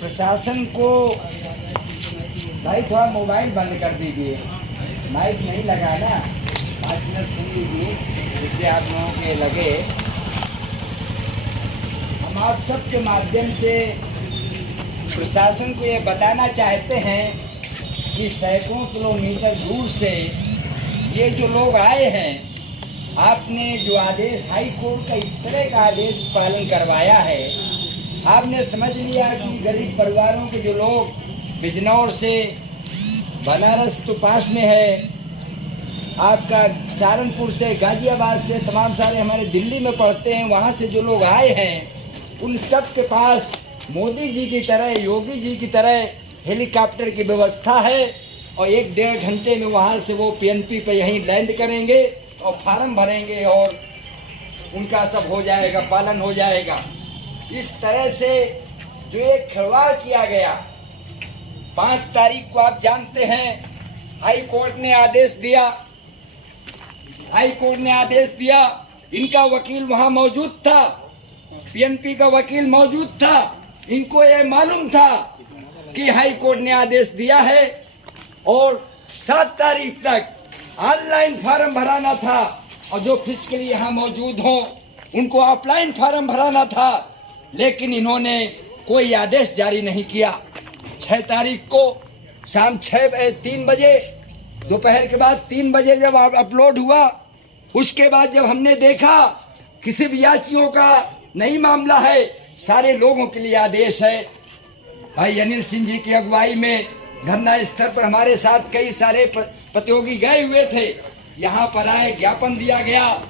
प्रशासन को भाई थोड़ा मोबाइल बंद कर दीजिए, माइक नहीं लगा ना, 5 मिनट सुन लीजिए जिससे आप लोगों के लगे। हम आप सबके माध्यम से प्रशासन को ये बताना चाहते हैं कि सैकड़ों किलोमीटर दूर से ये जो लोग आए हैं, आपने जो आदेश हाई कोर्ट का इस तरह का आदेश पालन करवाया है, आपने समझ लिया कि गरीब परिवारों के जो लोग बिजनौर से, बनारस तो पास में है, आपका सहारनपुर से, गाजियाबाद से, तमाम सारे हमारे दिल्ली में पढ़ते हैं, वहाँ से जो लोग आए हैं उन सब के पास मोदी जी की तरह, योगी जी की तरह हेलीकॉप्टर की व्यवस्था है और 1-1.5 घंटे में वहाँ से वो पीएनपी पे यहीं लैंड करेंगे और फार्म भरेंगे और उनका सब हो जाएगा, पालन हो जाएगा। इस तरह से जो एक खिलवाड़ किया गया, 5 तारीख को आप जानते हैं हाई कोर्ट ने आदेश दिया, इनका वकील वहाँ मौजूद था, पीएनपी का वकील मौजूद था, इनको ये मालूम था कि हाई कोर्ट ने आदेश दिया है और 7 तारीख तक ऑनलाइन फार्म भराना था और जो फिजिकली यहाँ मौजूद हों उनको ऑफलाइन फार्म भराना था, लेकिन इन्होंने कोई आदेश जारी नहीं किया। 6 तारीख को शाम 3 बजे, दोपहर के बाद 3 बजे जब अपलोड हुआ, उसके बाद जब हमने देखा किसी भी याचियों का नहीं मामला है, सारे लोगों के लिए आदेश है। भाई अनिल सिंह जी की अगुवाई में धरना स्थल पर हमारे साथ कई सारे प्रतियोगी गए हुए थे, यहाँ पर आए, ज्ञापन दिया गया।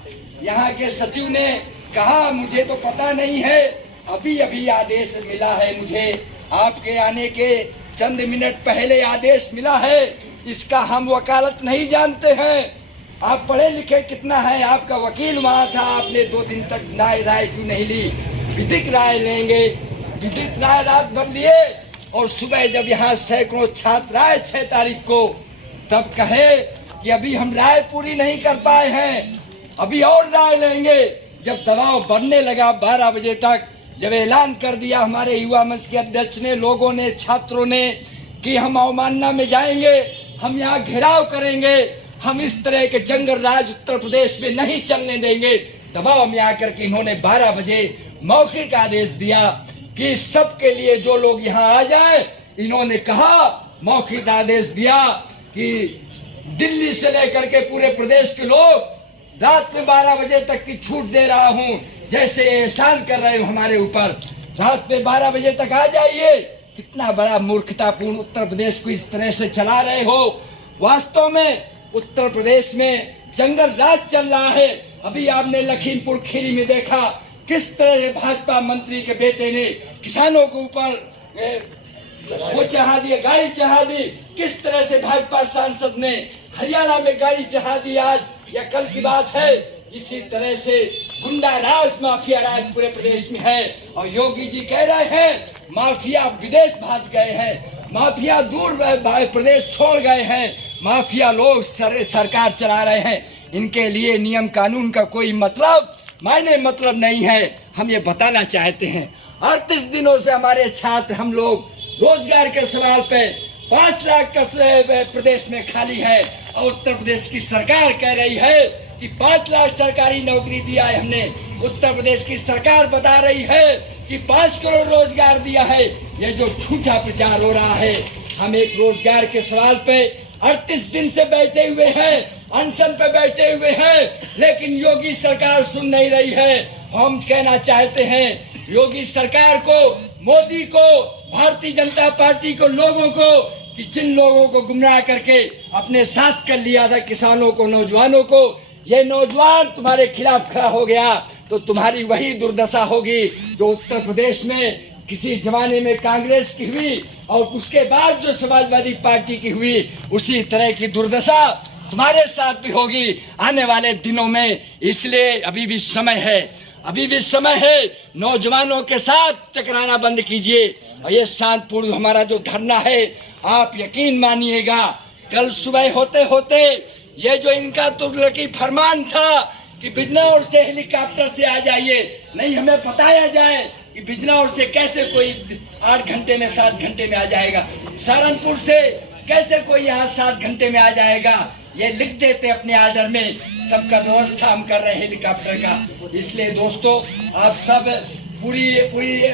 यहाँ के सचिव ने कहा मुझे तो पता नहीं है, अभी अभी आदेश मिला है, मुझे आपके आने के चंद मिनट पहले आदेश मिला है, इसका हम वकालत नहीं जानते हैं। आप पढ़े लिखे कितना है, आपका वकील वहाँ था, आपने 2 दिन तक राय क्यों नहीं ली? विधिक राय लेंगे, विधिक राय रात भर लिए और सुबह जब यहाँ सैकड़ों छात्र आए 6 तारीख को, तब कहे कि अभी हम राय पूरी नहीं कर पाए हैं, अभी और राय लेंगे। जब दबाव बढ़ने लगा 12 बजे तक, जब ऐलान कर दिया हमारे युवा मंच के अध्यक्ष ने, लोगों ने, छात्रों ने कि हम अवमानना में जाएंगे, हम यहाँ घेराव करेंगे, हम इस तरह के जंगल राज उत्तर प्रदेश में नहीं चलने देंगे। दबाव में आकर के इन्होंने 12 बजे मौखिक आदेश दिया कि सबके लिए जो लोग यहाँ आ जाएं। इन्होंने कहा, मौखिक आदेश दिया कि दिल्ली से लेकर के पूरे प्रदेश के लोग रात में 12 बजे तक की छूट दे रहा हूँ, जैसे एहसान कर रहे हो हमारे ऊपर, रात में 12 बजे तक आ जाइए। कितना बड़ा मूर्खतापूर्ण उत्तर प्रदेश को इस तरह से चला रहे हो। वास्तव में उत्तर प्रदेश में जंगल राज चल रहा है। अभी आपने लखीमपुर खीरी में देखा किस तरह से भाजपा मंत्री के बेटे ने किसानों के ऊपर वो चढ़ा दिया, गाड़ी चढ़ा दी। किस तरह से भाजपा सांसद ने हरियाणा में गाड़ी चढ़ा दी, आज या कल की बात है। इसी तरह से गुंडा राज, माफिया राज पूरे प्रदेश में है और योगी जी कह रहे हैं माफिया विदेश भाग गए हैं, माफिया दूर प्रदेश छोड़ गए हैं, माफिया लोग सरकार चला रहे हैं। इनके लिए नियम कानून का कोई मतलब नहीं है। हम ये बताना चाहते हैं, 38 दिनों से हमारे छात्र, हम लोग रोजगार के सवाल पे 5 लाख का प्रदेश में खाली है और उत्तर प्रदेश की सरकार कह रही है कि 5 लाख सरकारी नौकरी दिया है हमने। उत्तर प्रदेश की सरकार बता रही है कि 5 करोड़ रोजगार दिया है। ये जो झूठा प्रचार हो रहा है, हम एक रोजगार के सवाल पे 38 दिन से बैठे हुए हैं, अनशन पे बैठे हुए हैं, लेकिन योगी सरकार सुन नहीं रही है। हम कहना चाहते हैं योगी सरकार को, मोदी को, भारतीय जनता पार्टी को, लोगों को, कि जिन लोगों को गुमराह करके अपने साथ कर लिया था, किसानों को, नौजवानों को, ये नौजवान तुम्हारे खिलाफ खड़ा हो गया तो तुम्हारी वही दुर्दशा होगी जो उत्तर प्रदेश में किसी जमाने में कांग्रेस की हुई और उसके बाद जो समाजवादी पार्टी की हुई, उसी तरह की दुर्दशा तुम्हारे साथ भी होगी आने वाले दिनों में। इसलिए अभी भी समय है, नौजवानों के साथ टकराना बंद कीजिए। और ये शांतिपूर्ण हमारा जो धरना है, आप यकीन मानिएगा कल सुबह होते होते ये जो इनका तुगलकी फरमान था कि बिजनौर से हेलीकॉप्टर से आ जाइए, नहीं हमें बताया जाए कि बिजनौर से कैसे कोई 8 घंटे में 7 घंटे में आ जाएगा, सहारनपुर से कैसे कोई यहाँ 7 घंटे में आ जाएगा। ये लिख देते अपने ऑर्डर में, सबका व्यवस्था हम कर रहे हैं हेलीकॉप्टर का। इसलिए दोस्तों आप सब पूरी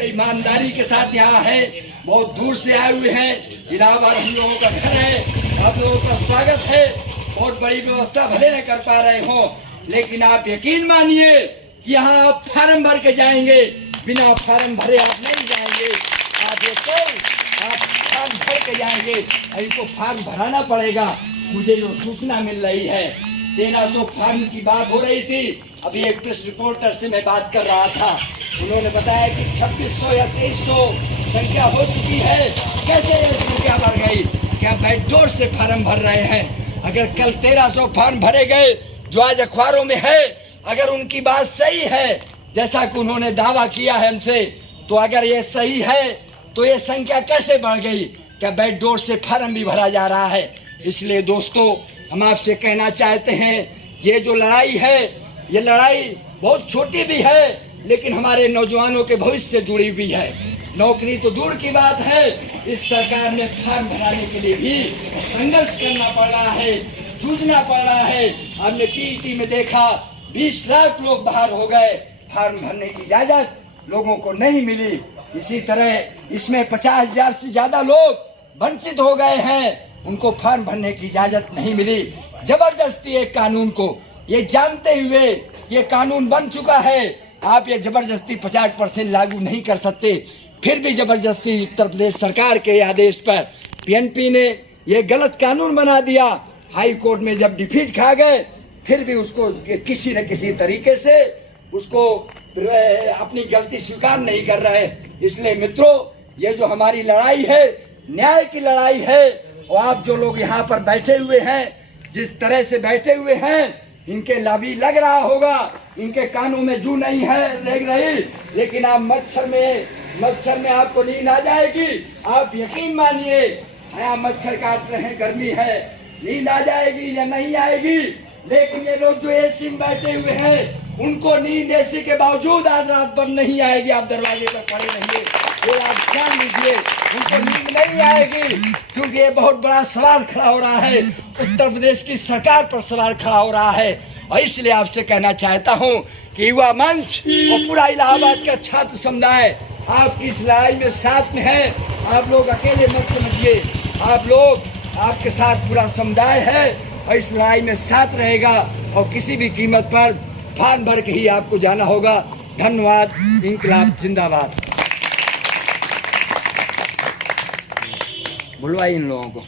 ईमानदारी के साथ यहाँ है, बहुत दूर से आए हुए हैं। इलाहाबाद हम लोगों का घर है, आप लोगों का स्वागत है। बहुत बड़ी व्यवस्था भले न कर पा रहे हो, लेकिन आप यकीन मानिए कि यहाँ आप फार्म भर के जाएंगे, बिना फार्म भरे आप नहीं जाएंगे। आप ये आप फार्म भर के जाएंगे, इनको फार्म भराना पड़ेगा। मुझे जो सूचना मिल रही है 1300 फार्म की बात हो रही थी। अभी एक प्रेस रिपोर्टर से मैं बात कर रहा था, उन्होंने बताया कि 2600 या 2300 संख्या हो चुकी है। कैसे ये संख्या बढ़ गई? क्या बैकडोर से फार्म भर रहे हैं? अगर कल 1300 फार्म भरे गए जो आज अखबारों में है, अगर उनकी बात सही है जैसा कि उन्होंने दावा किया है हमसे, तो अगर ये सही है तो ये संख्या कैसे बढ़ गई? क्या बैकडोर से फार्म भी भरा जा रहा है? इसलिए दोस्तों हम आपसे कहना चाहते हैं, ये जो लड़ाई है, ये लड़ाई बहुत छोटी भी है, लेकिन हमारे नौजवानों के भविष्य से जुड़ी हुई है। नौकरी तो दूर की बात है, इस सरकार में फार्म भराने के लिए भी संघर्ष करना पड़ रहा है, जूझना पड़ रहा है। हमने पीईटी में देखा 20 लाख लोग बाहर हो गए, फार्म भरने की इजाजत लोगों को नहीं मिली। इसी तरह इसमें 50,000 से ज्यादा लोग वंचित हो गए हैं, उनको फार्म भरने की इजाजत नहीं मिली। जबरदस्ती एक कानून को, ये जानते हुए ये कानून बन चुका है, आप ये जबरदस्ती 50% लागू नहीं कर सकते। फिर भी जबरदस्ती उत्तर प्रदेश सरकार के आदेश पर पीएनपी ने ये गलत कानून बना दिया। हाई कोर्ट में जब डिफीट खा गए, फिर भी उसको किसी न किसी तरीके से उसको अपनी गलती स्वीकार नहीं कर रहे। इसलिए मित्रों, ये जो हमारी लड़ाई है, न्याय की लड़ाई है, और आप जो लोग यहाँ पर बैठे हुए हैं, जिस तरह से बैठे हुए हैं, इनके लाभी लग रहा होगा, इनके कानों में जू नहीं है लग रही, लेकिन आप मच्छर में आपको नींद आ जाएगी। आप यकीन मानिए, यहाँ मच्छर काट रहे हैं, गर्मी है, नींद आ जाएगी या नहीं आएगी। लेकिन ये लोग जो एसी में बैठे हुए हैं, उनको नींद एसी के बावजूद आज रात भर नहीं आएगी। आप दरवाजे पर खड़े रहिए, ये आप जान लीजिए, उनको नींद नहीं आएगी, क्योंकि ये बहुत बड़ा सवाल खड़ा हो रहा है, उत्तर प्रदेश की सरकार पर सवाल खड़ा हो रहा है। और इसलिए आपसे कहना चाहता हूं कि युवा मंच और पूरा इलाहाबाद का छात्र समुदाय आपकी इस लड़ाई में साथ में है। आप लोग अकेले मत समझिए, आप लोग, आपके साथ पूरा समुदाय है और इस लड़ाई में साथ रहेगा, और किसी भी कीमत पर फार्म भर के ही आपको जाना होगा। धन्यवाद। इंकलाब जिंदाबाद। बुलवाइए इन लोगों को।